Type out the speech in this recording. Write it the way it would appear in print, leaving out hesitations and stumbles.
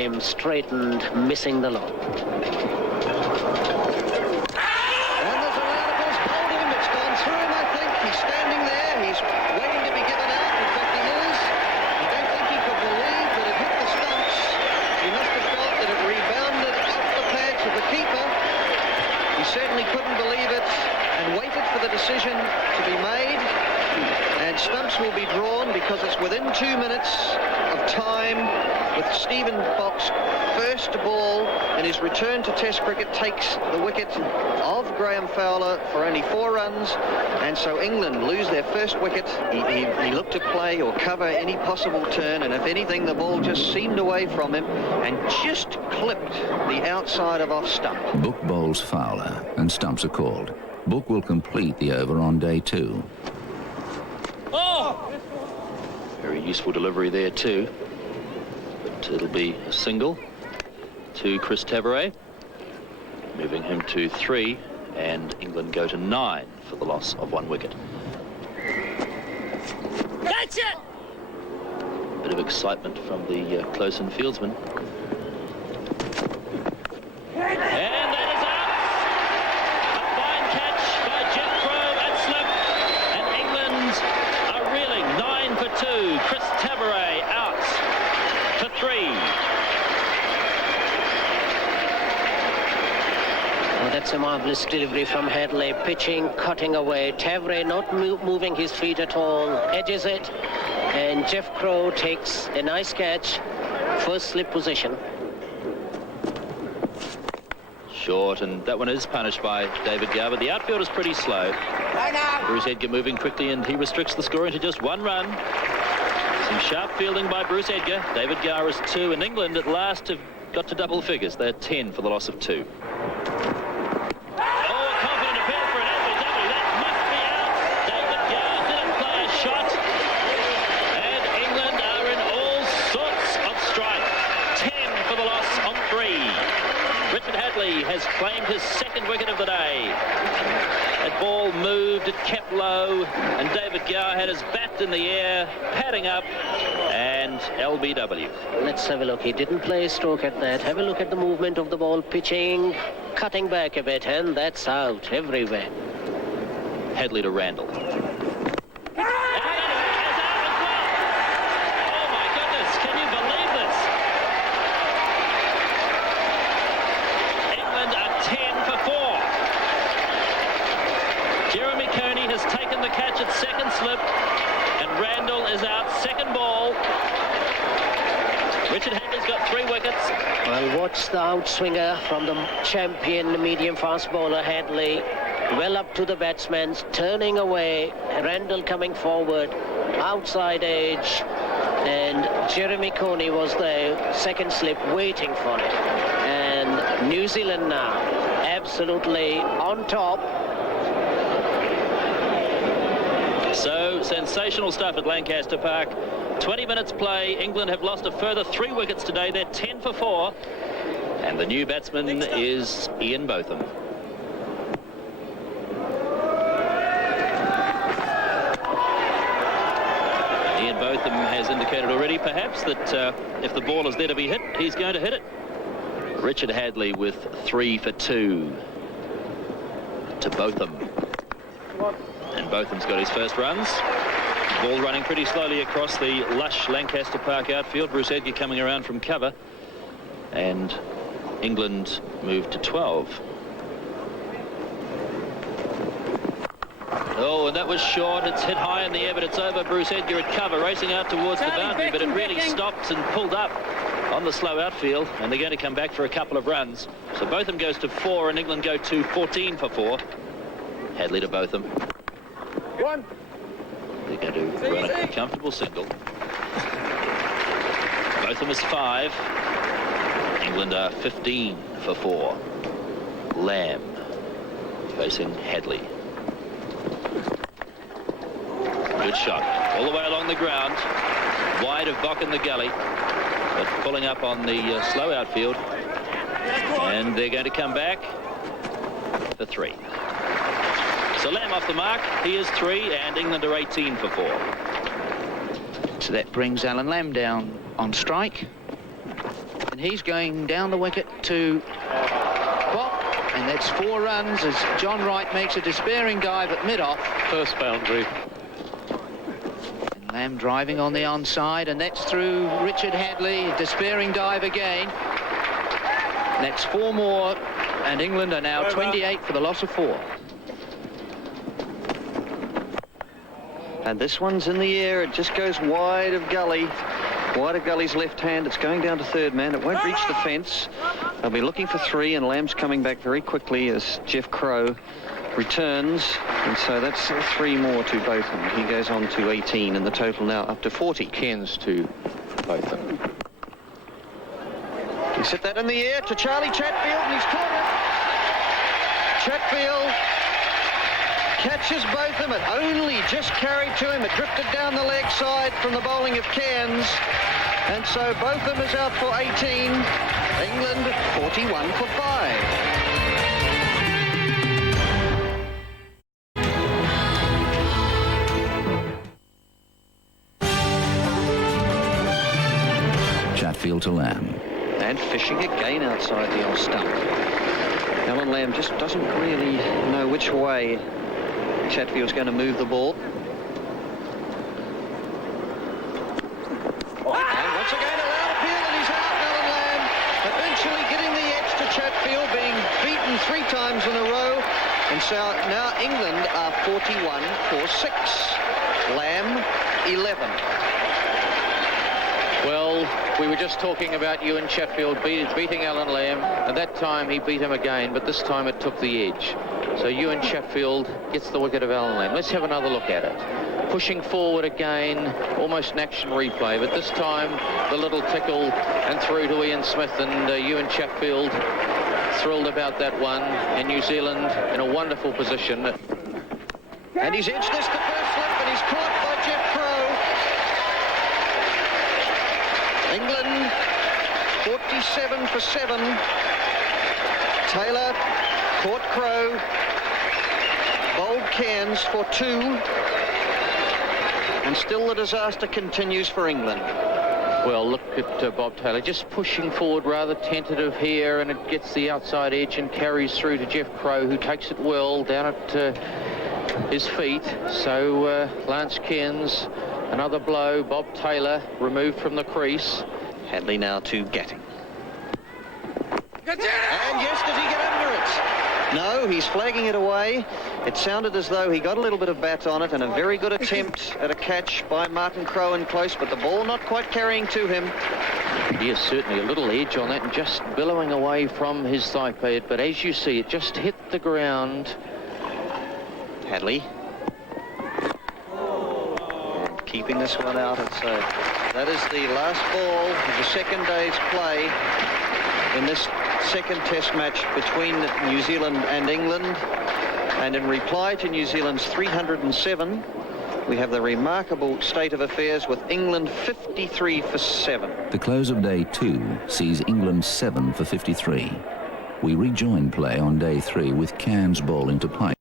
him straightened, missing the lob. Decision to be made, and stumps will be drawn because it's within 2 minutes of time, with Stephen Fox first ball in his return to Test cricket takes the wicket of Graham Fowler for only 4 runs, and so England lose their first wicket. He looked to play or cover any possible turn, and if anything the ball just seemed away from him and just clipped the outside of off stump. Book bowls Fowler and stumps are called. Book will complete the over on day 2. Oh! Very useful delivery there too. But it'll be a single to Chris Tavares, moving him to 3, and England go to 9 for the loss of 1 wicket. That's it! Bit of excitement from the close-in fieldsman. And that is out! A fine catch by Jeff Crowe at slip, and England are reeling 9 for 2. Chris Tavares out for 3. Oh, that's a marvellous delivery from Hadley, pitching, cutting away. Tavares not moving his feet at all, edges it, and Jeff Crowe takes a nice catch, first slip position. Short, and that one is punished by David Gower, but the outfield is pretty slow. Bruce Edgar moving quickly, and he restricts the scoring to just 1 run. Some sharp fielding by Bruce Edgar. David Gower is 2, and England at last have got to double figures. They're 10 for the loss of 2. Hadley has claimed his 2nd wicket of the day. That ball moved, it kept low, and David Gower had his bat in the air, padding up, and LBW. Let's have a look. He didn't play a stroke at that. Have a look at the movement of the ball, pitching, cutting back a bit, and that's out everywhere. Hadley to Randall. Second slip, and Randall is out. 2nd ball. Richard Hadley's got 3 wickets. Well, watch the outswinger from the champion medium fast bowler Hadley. Well up to the batsmen, turning away. Randall coming forward, outside edge, and Jeremy Coney was there, 2nd slip, waiting for it. And New Zealand now absolutely on top. So, sensational stuff at Lancaster Park. 20 minutes play. England have lost a further 3 wickets today. They're 10 for 4. And the new batsman is Ian Botham. Ian Botham has indicated already, perhaps, that if the ball is there to be hit, he's going to hit it. Richard Hadley with 3 for 2 to Botham. And Botham's got his first runs. Ball running pretty slowly across the lush Lancaster Park outfield. Bruce Edgar coming around from cover. And England moved to 12. Oh, and that was short. It's hit high in the air, but it's over. Bruce Edgar at cover, racing out towards the boundary, but it really stopped and pulled up on the slow outfield, and they're going to come back for a couple of runs. So Botham goes to 4, and England go to 14 for 4. Hadley to Botham. 1. They're going to run a comfortable single. Botham is 5. England are 15 for 4. Lamb facing Hadley. Good shot. All the way along the ground. Wide of Bock in the gully. But pulling up on the slow outfield. And they're going to come back for 3. So Lamb off the mark, he is 3, and England are 18 for 4. So that brings Alan Lamb down on strike. And and he's going down the wicket to Bok, and that's 4 runs as John Wright makes a despairing dive at mid-off. First boundary. And Lamb driving on the onside, and that's through Richard Hadley, despairing dive again. That's 4 more, and England are now 28 for the loss of 4. And this one's in the air. It just goes wide of Gully. Wide of Gully's left hand. It's going down to third man. It won't reach the fence. They'll be looking for 3, and Lamb's coming back very quickly as Jeff Crow returns. And so that's 3 more to Botham. He goes on to 18, and the total now up to 40. Cairns to Botham. He set that in the air to Charlie Chatfield, and he's caught it. Chatfield catches Botham. It only just carried to him. It drifted down the leg side from the bowling of Cairns. And so Botham is out for 18. England 41 for 5. Chatfield to Lamb. And fishing again outside the off stump. Alan Lamb just doesn't really know which way Chatfield's going to move the ball. And once again a loud appeal, and he's out, Alan Lamb. Eventually getting the edge to Chatfield, being beaten 3 times in a row. And so now England are 41 for 6. Lamb 11. Well, we were just talking about Ewan Chatfield beating Alan Lamb, and that time he beat him again, but this time it took the edge. So Ewan Chatfield gets the wicket of Alan Lamb. Let's have another look at it. Pushing forward again, almost an action replay, but this time the little tickle and through to Ian Smith, and Ewan Chatfield thrilled about that one, and New Zealand in a wonderful position. And he's edged this the first slip, and he's caught by Jeff Crow. England 47 for 7. Taylor caught Crow, bowled Cairns for 2, and still the disaster continues for England. Well, look at Bob Taylor just pushing forward, rather tentative here, and it gets the outside edge and carries through to Jeff Crow, who takes it well down at his feet. So Lance Cairns, another blow. Bob Taylor removed from the crease. Hadley now to Gatting. And yes, does he get under it? No, he's flagging it away. It sounded as though he got a little bit of bat on it, and a very good attempt at a catch by Martin Crowe in close, but the ball not quite carrying to him. Yes, certainly a little edge on that and just billowing away from his thigh pad, but as you see, it just hit the ground. Hadley. And keeping this one out, that is the last ball of the second day's play in this second test match between New Zealand and England. And in reply to New Zealand's 307, we have the remarkable state of affairs with England 53 for 7. The close of day 2 sees England 7 for 53. We rejoin play on day 3 with Cairns bowling to Pike.